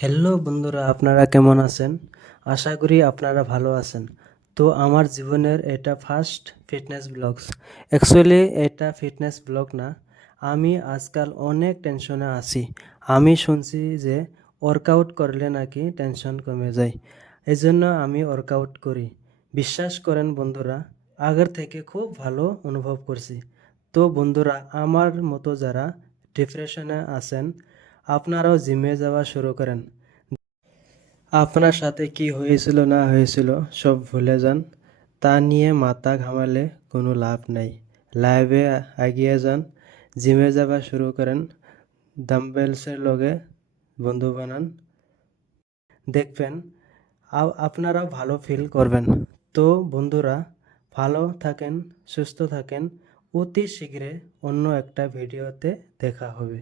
Hello বন্ধুরা, আপনারা কেমন আছেন? আশা করি আপনারা ভালো আছেন। তো আমার জীবনের এটা ফার্স্ট ফিটনেস ব্লগস। অ্যাকচুয়ালি এটা ফিটনেস ব্লগ না। আমি আজকাল অনেক টেনশনে আছি। আমি শুনছি যে ওয়ার্কআউট করলে নাকি টেনশন কমে যায়। এজন্য আমি ওয়ার্কআউট করি। বিশ্বাস করেন বন্ধুরা, আগের থেকে খুব ভালো অনুভব করছি। তো বন্ধুরা, আমার মতো যারা ডিপ্রেশনে আছেন, আপনারাও জিমে যাওয়া শুরু করেন। আপনার সাথে কি হয়েছিল না হয়েছিল সব ভুলে যান। তা নিয়ে মাথা ঘামালে কোনো লাভ নাই। লাইভে এগিয়ে যান, জিমে যাওয়া শুরু করেন, ডাম্বেলসের লগে বন্ধু বানান, দেখবেন আপনারাও ভালো ফিল করবেন। তো বন্ধুরা, ভালো থাকেন, সুস্থ থাকেন। অতি শীঘ্রই অন্য একটা ভিডিওতে দেখা হবে।